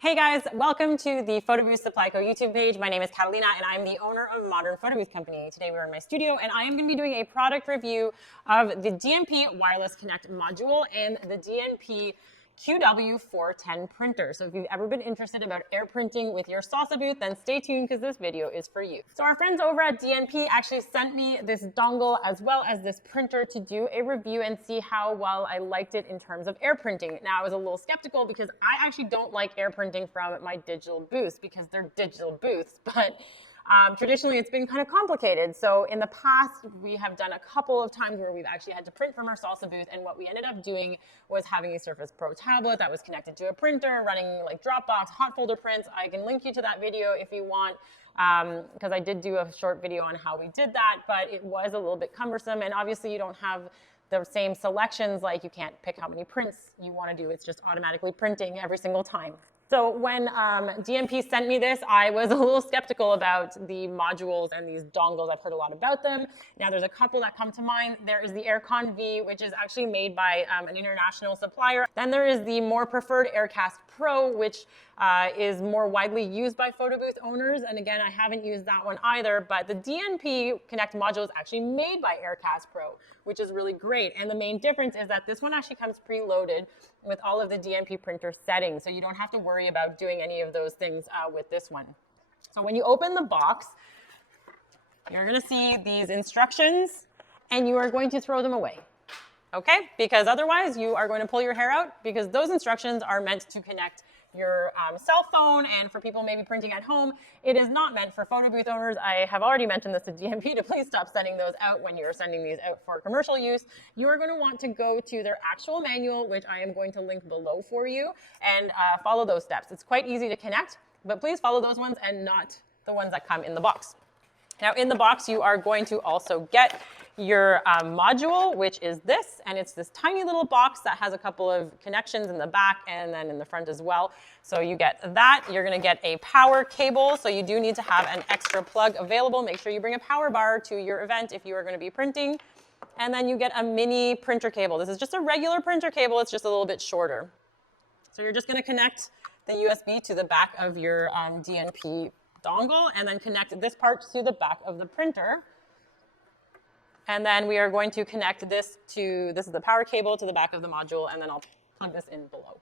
Hey guys, welcome to the Photobooth Supply Co YouTube page. My name is Catalina and I'm the owner of Modern Photobooth Company. Today we're in my studio and I am going to be doing a product review of the DNP Wireless Connect Module and the DNP QW410 printer. So if you've ever been interested about air printing with your Salsa booth, then stay tuned because this video is for you. So our friends over at DNP actually sent me this dongle as well as this printer to do a review and see how well I liked it in terms of air printing. Now I was a little skeptical because I actually don't like air printing from my digital booths because they're digital booths, but traditionally, it's been kind of complicated. So in the past, we have done a couple of times where we've actually had to print from our Salsa booth. And what we ended up doing was having a Surface Pro tablet that was connected to a printer, running like Dropbox, hot folder prints. I can link you to that video if you want, because I did do a short video on how we did that, but it was a little bit cumbersome. And obviously, you don't have the same selections, like you can't pick how many prints you want to do. It's just automatically printing every single time. So when DNP sent me this, I was a little skeptical about the modules and these dongles. I've heard a lot about them. Now there's a couple that come to mind. There is the Aircon V, which is actually made by an international supplier. Then there is the more preferred Aircast Pro, which is more widely used by photobooth owners. And again, I haven't used that one either, but the DNP Connect module is actually made by Aircast Pro, which is really great. And the main difference is that this one actually comes preloaded with all of the DNP printer settings. So you don't have to worry about doing any of those things with this one. So when you open the box, you're gonna see these instructions and you are going to throw them away. Okay, because otherwise you are going to pull your hair out because those instructions are meant to connect your cell phone, and for people maybe printing at home, it is not meant for photo booth owners. I have already mentioned this to DNP to please stop sending those out when you're sending these out for commercial use. You are going to want to go to their actual manual, which I am going to link below for you, and follow those steps. It's quite easy to connect, but please follow those ones and not the ones that come in the box. Now in the box, you are going to also get your module, which is this, and it's this tiny little box that has a couple of connections in the back and then in the front as well. So you get that. You're gonna get a power cable, so you do need to have an extra plug available. Make sure you bring a power bar to your event if you are gonna be printing. And then you get a mini printer cable. This is just a regular printer cable, it's just a little bit shorter. So you're just gonna connect the USB to the back of your DNP dongle and then connect this part to the back of the printer. And then we are going to connect this is the power cable to the back of the module, and then I'll plug this in below.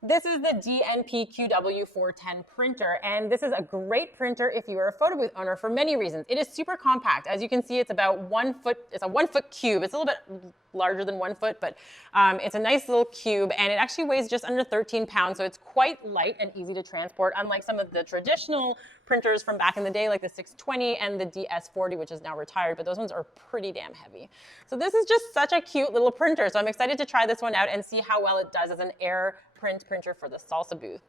This is the DNP QW410 printer, and this is a great printer if you are a photo booth owner for many reasons. It is super compact. As you can see, it's about 1 foot, it's a 1 foot cube. It's a little bit larger than 1 foot, but it's a nice little cube, and it actually weighs just under 13 pounds, so it's quite light and easy to transport, unlike some of the traditional printers from back in the day, like the 620 and the DS40, which is now retired, but those ones are pretty damn heavy. So this is just such a cute little printer, so I'm excited to try this one out and see how well it does as an air print printer for the Salsa booth.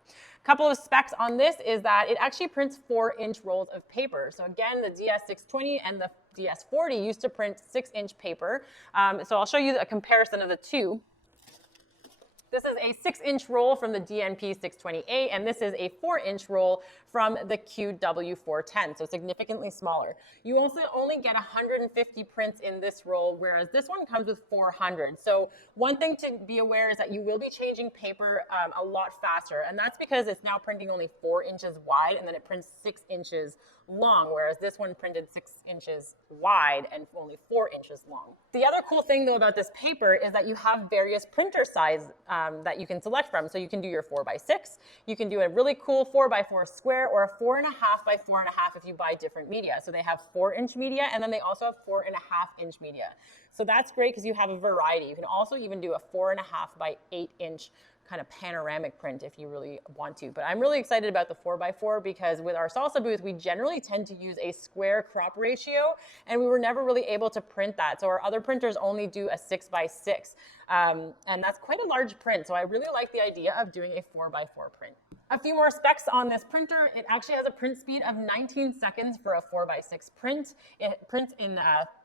A couple of specs on this is that it actually prints 4-inch rolls of paper. So again, the DS620 and the DS40 used to print 6-inch paper. So I'll show you a comparison of the two. This is a 6-inch roll from the DNP 620A, and this is a 4-inch roll from the QW410, so significantly smaller. You also only get 150 prints in this roll, whereas this one comes with 400. So one thing to be aware is that you will be changing paper a lot faster, and that's because it's now printing only 4 inches wide, and then it prints 6 inches long, whereas this one printed 6 inches wide and only 4 inches long. The other cool thing though about this paper is that you have various printer size that you can select from. So you can do your 4x6, you can do a really cool 4x4 square, or a 4.5x4.5 if you buy different media. So they have 4-inch media, and then they also have 4.5-inch media. So that's great because you have a variety. You can also even do a 4.5x8-inch kind of panoramic print if you really want to. But I'm really excited about the 4x4 because with our Salsa booth, we generally tend to use a square crop ratio, and we were never really able to print that. So our other printers only do a 6x6, and that's quite a large print. So I really like the idea of doing a 4x4 print. A few more specs on this printer. It actually has a print speed of 19 seconds for a 4x6 print. It prints in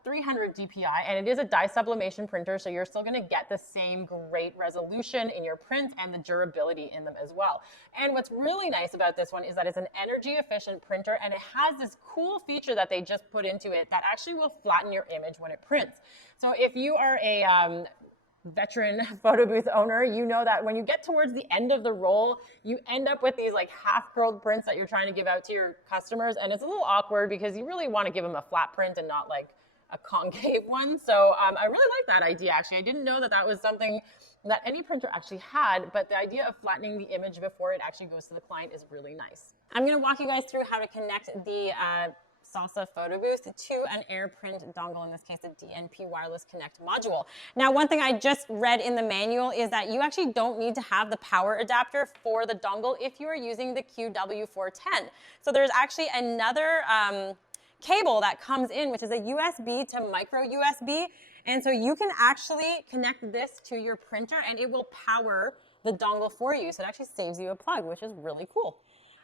300 DPI, and it is a dye sublimation printer, so you're still going to get the same great resolution in your prints and the durability in them as well. And what's really nice about this one is that it's an energy efficient printer, and it has this cool feature that they just put into it that actually will flatten your image when it prints. So if you are a veteran photo booth owner, you know that when you get towards the end of the roll, you end up with these like half-curled prints that you're trying to give out to your customers, and it's a little awkward because you really want to give them a flat print and not like a concave one. So I really like that idea, actually. I didn't know that that was something that any printer actually had, but the idea of flattening the image before it actually goes to the client is really nice. I'm going to walk you guys through how to connect the Salsa Photobooth to an AirPrint dongle, in this case the DNP Wireless Connect Module. Now, one thing I just read in the manual is that you actually don't need to have the power adapter for the dongle if you are using the QW410. So there's actually another cable that comes in, which is a USB to micro USB. And so you can actually connect this to your printer and it will power the dongle for you. So it actually saves you a plug, which is really cool.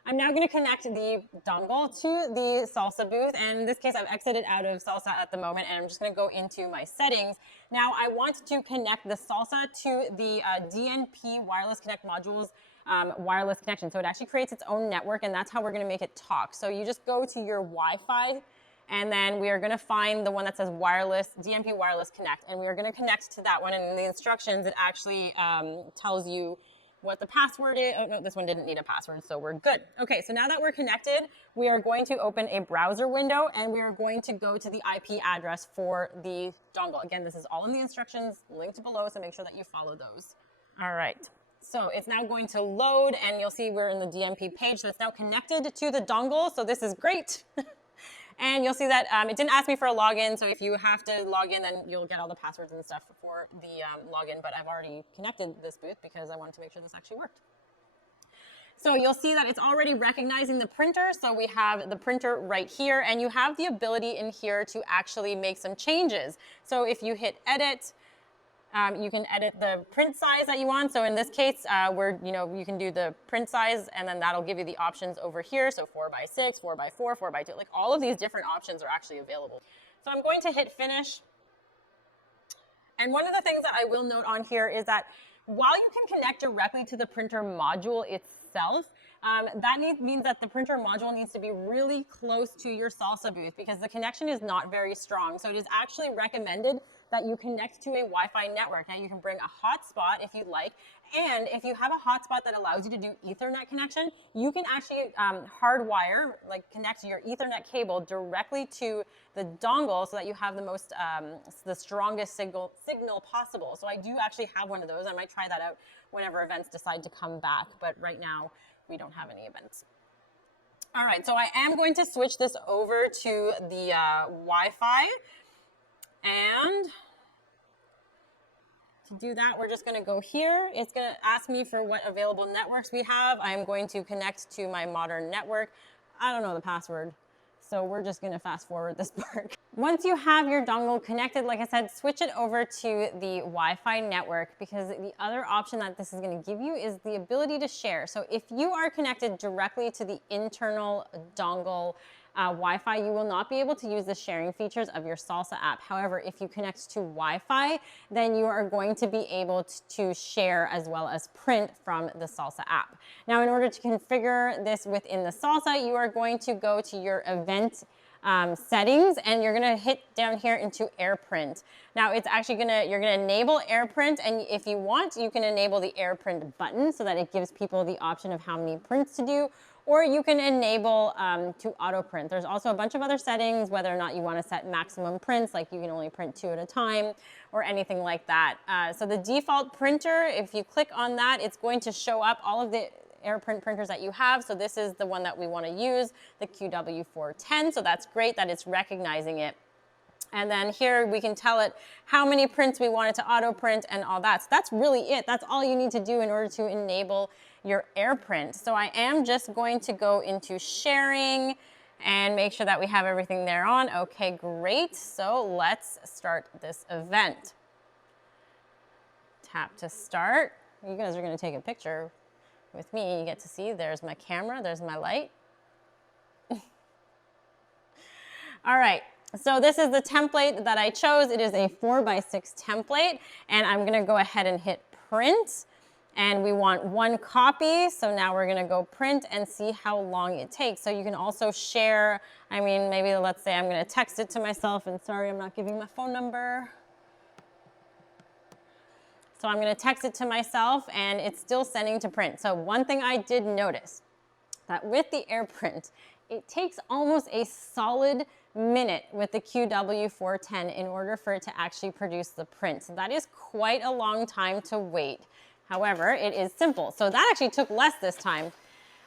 I'm now going to connect the dongle to the Salsa booth, and in this case I've exited out of Salsa at the moment, and I'm just going to go into my settings. Now I want to connect the Salsa to the DNP Wireless Connect Module's wireless connection. So it actually creates its own network, and that's how we're going to make it talk. So you just go to your Wi-Fi, and then we are going to find the one that says wireless, DNP Wireless Connect, and we are going to connect to that one, and in the instructions it actually tells you what the password is. Oh no, this one didn't need a password, so we're good. Okay, so now that we're connected, we are going to open a browser window and we are going to go to the IP address for the dongle. Again, this is all in the instructions linked below, so make sure that you follow those. All right, so it's now going to load and you'll see we're in the DNP page, so it's now connected to the dongle, so this is great. And you'll see that it didn't ask me for a login, so if you have to log in, then you'll get all the passwords and stuff for the login, but I've already connected this booth because I wanted to make sure this actually worked. So you'll see that it's already recognizing the printer, so we have the printer right here, and you have the ability in here to actually make some changes. So if you hit edit, you can edit the print size that you want. So in this case, you can do the print size, and then that'll give you the options over here. So 4x6, 4x4, 4x2, like all of these different options are actually available. So I'm going to hit finish. And one of the things that I will note on here is that while you can connect directly to the printer module itself, that means that the printer module needs to be really close to your Salsa booth because the connection is not very strong. So it is actually recommended that you connect to a Wi-Fi network. Now you can bring a hotspot if you'd like, and if you have a hotspot that allows you to do Ethernet connection, you can actually hardwire, like connect your Ethernet cable directly to the dongle so that you have the strongest signal possible. So I do actually have one of those. I might try that out whenever events decide to come back, but right now we don't have any events. All right, so I am going to switch this over to the Wi-Fi, and to do that, we're just going to go here. It's going to ask me for what available networks we have. I'm going to connect to my modern network. I don't know the password, so we're just going to fast forward this part. Once you have your dongle connected, like I said, switch it over to the Wi-Fi network, because the other option that this is going to give you is the ability to share. So if you are connected directly to the internal dongle Wi-Fi, you will not be able to use the sharing features of your Salsa app. However, if you connect to Wi-Fi, then you are going to be able to share as well as print from the Salsa app. Now, in order to configure this within the Salsa, you are going to go to your event settings, and you're gonna hit down here into AirPrint. Now it's actually you're gonna enable AirPrint, and if you want, you can enable the AirPrint button so that it gives people the option of how many prints to do, or you can enable to auto print. There's also a bunch of other settings, whether or not you wanna set maximum prints, like you can only print 2 at a time, or anything like that. So the default printer, if you click on that, it's going to show up all of the AirPrint printers that you have. So this is the one that we want to use, the QW410. So that's great that it's recognizing it. And then here we can tell it how many prints we want it to auto print and all that. So that's really it. That's all you need to do in order to enable your AirPrint. So I am just going to go into sharing and make sure that we have everything there on. Okay, great. So let's start this event. Tap to start. You guys are going to take a picture with me. You get to see there's my camera, there's my light. All right, so this is the template that I chose. It is a 4x6 template, and I'm gonna go ahead and hit print, and we want 1 copy. So now we're gonna go print and see how long it takes. So you can also share, I mean, maybe let's say I'm gonna text it to myself, and sorry, I'm not giving my phone number. So I'm gonna text it to myself and it's still sending to print. So one thing I did notice, that with the AirPrint, it takes almost a solid minute with the QW410 in order for it to actually produce the print. So that is quite a long time to wait. However, it is simple. So that actually took less this time.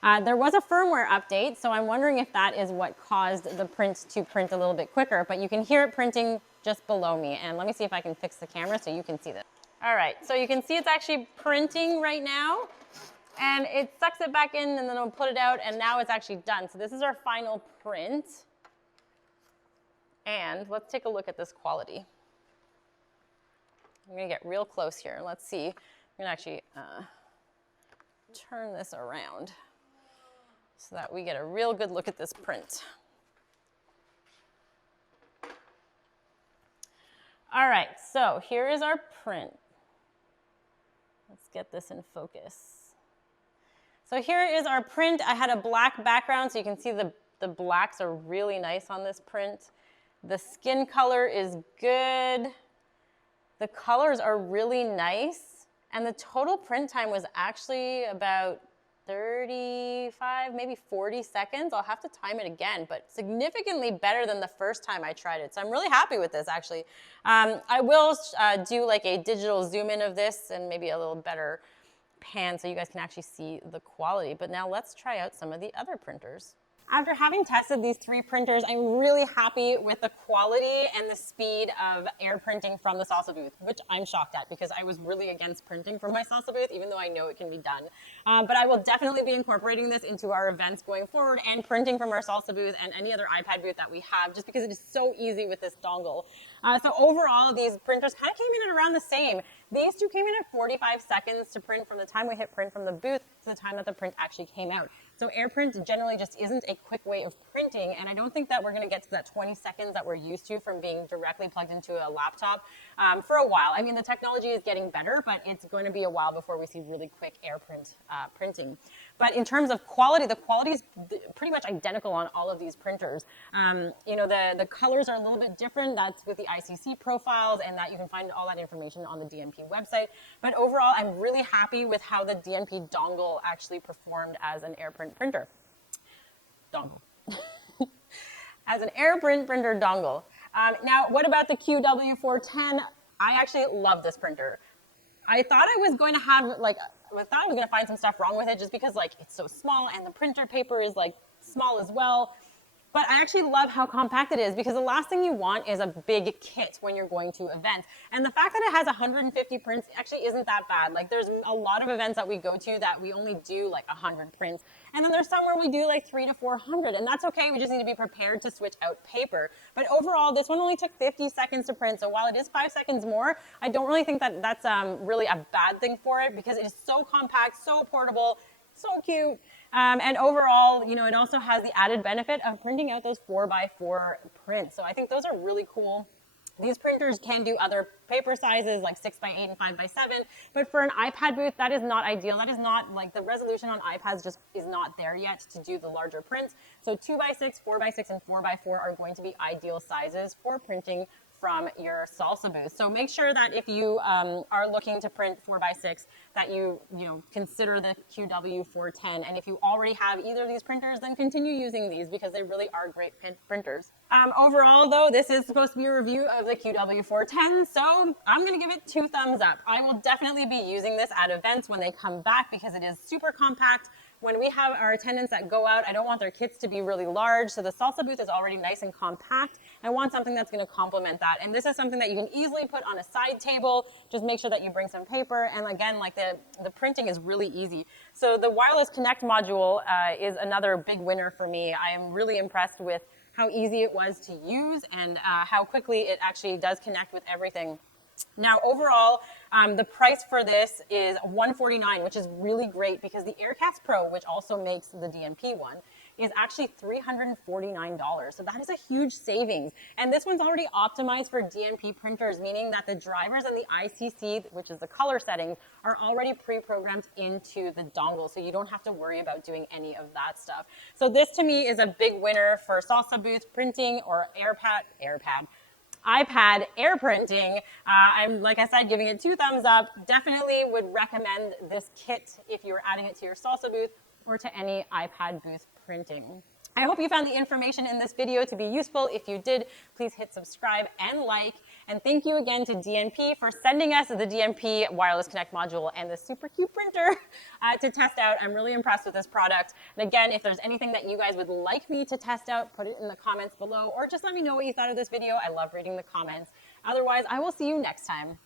There was a firmware update, so I'm wondering if that is what caused the print to print a little bit quicker, but you can hear it printing just below me. And let me see if I can fix the camera so you can see this. All right, so you can see it's actually printing right now, and it sucks it back in and then it'll put it out, and now it's actually done. So this is our final print. And let's take a look at this quality. I'm gonna get real close here. Let's see. I'm gonna actually turn this around so that we get a real good look at this print. All right, so here is our print. Let's get this in focus. So here is our print. I had a black background, so you can see the blacks are really nice on this print. The skin color is good. The colors are really nice. And the total print time was actually about 35, maybe 40 seconds. I'll have to time it again, but significantly better than the first time I tried it. So I'm really happy with this, actually. I will do like a digital zoom in of this and maybe a little better pan so you guys can actually see the quality. But now let's try out some of the other printers. After having tested these 3 printers, I'm really happy with the quality and the speed of air printing from the Salsa Booth, which I'm shocked at because I was really against printing from my Salsa Booth, even though I know it can be done. But I will definitely be incorporating this into our events going forward and printing from our Salsa Booth and any other iPad booth that we have, just because it is so easy with this dongle. So overall, these printers kind of came in at around the same. These 2 came in at 45 seconds to print from the time we hit print from the booth to the time that the print actually came out. So AirPrint generally just isn't a quick way of printing, and I don't think that we're going to get to that 20 seconds that we're used to from being directly plugged into a laptop for a while. I mean, the technology is getting better, but it's going to be a while before we see really quick AirPrint printing. But in terms of quality, the quality is pretty much identical on all of these printers. You know, the colors are a little bit different. That's with the ICC profiles, and that you can find all that information on the DNP website. But overall, I'm really happy with how the DNP dongle actually performed as an AirPrint printer. Dongle. As an AirPrint printer dongle. Now, what about the QW410? I actually love this printer. I thought I was going to have I thought I was going to find some stuff wrong with it just because it's so small and the printer paper is small as well. But I actually love how compact it is, because the last thing you want is a big kit when you're going to events. And the fact that it has 150 prints actually isn't that bad. There's a lot of events that we go to that we only do 100 prints. And then there's some where we do 300 to 400, and that's okay. We just need to be prepared to switch out paper. But overall, this one only took 50 seconds to print. So while it is 5 seconds more, I don't really think that that's really a bad thing for it, because it is so compact, so portable, so cute. And overall, it also has the added benefit of printing out those 4x4 prints. So I think those are really cool. These printers can do other paper sizes like 6x8 and 5x7, but for an iPad booth, that is not ideal. That is not the resolution on iPads just is not there yet to do the larger prints. So 2x6, 4x6, and 4x4 are going to be ideal sizes for printing from your Salsa booth. So make sure that if you are looking to print 4x6, that you consider the QW410. And if you already have either of these printers, then continue using these, because they really are great printers. Overall, though, this is supposed to be a review of the QW410, so I'm going to give it 2 thumbs up. I will definitely be using this at events when they come back, because it is super compact. When we have our attendants that go out, I don't want their kits to be really large, so the Salsa booth is already nice and compact. I want something that's going to complement that, and this is something that you can easily put on a side table. Just make sure that you bring some paper, and again, the printing is really easy. So the Wireless Connect Module is another big winner for me. I am really impressed with how easy it was to use and how quickly it actually does connect with everything. Now, overall, the price for this is $149, which is really great, because the AirCast Pro, which also makes the DNP one, is actually $349. So that is a huge savings. And this one's already optimized for DNP printers, meaning that the drivers and the ICC, which is the color settings, are already pre-programmed into the dongle. So you don't have to worry about doing any of that stuff. So this, to me, is a big winner for Salsa booth printing or AirPad. iPad air printing. I'm, like I said, giving it 2 thumbs up. Definitely would recommend this kit if you're adding it to your Salsa booth or to any iPad booth printing. I hope you found the information in this video to be useful. If you did, please hit subscribe and like. And thank you again to DNP for sending us the DNP Wireless Connect Module and the super cute printer to test out. I'm really impressed with this product. And again, if there's anything that you guys would like me to test out, put it in the comments below, or just let me know what you thought of this video. I love reading the comments. Otherwise, I will see you next time.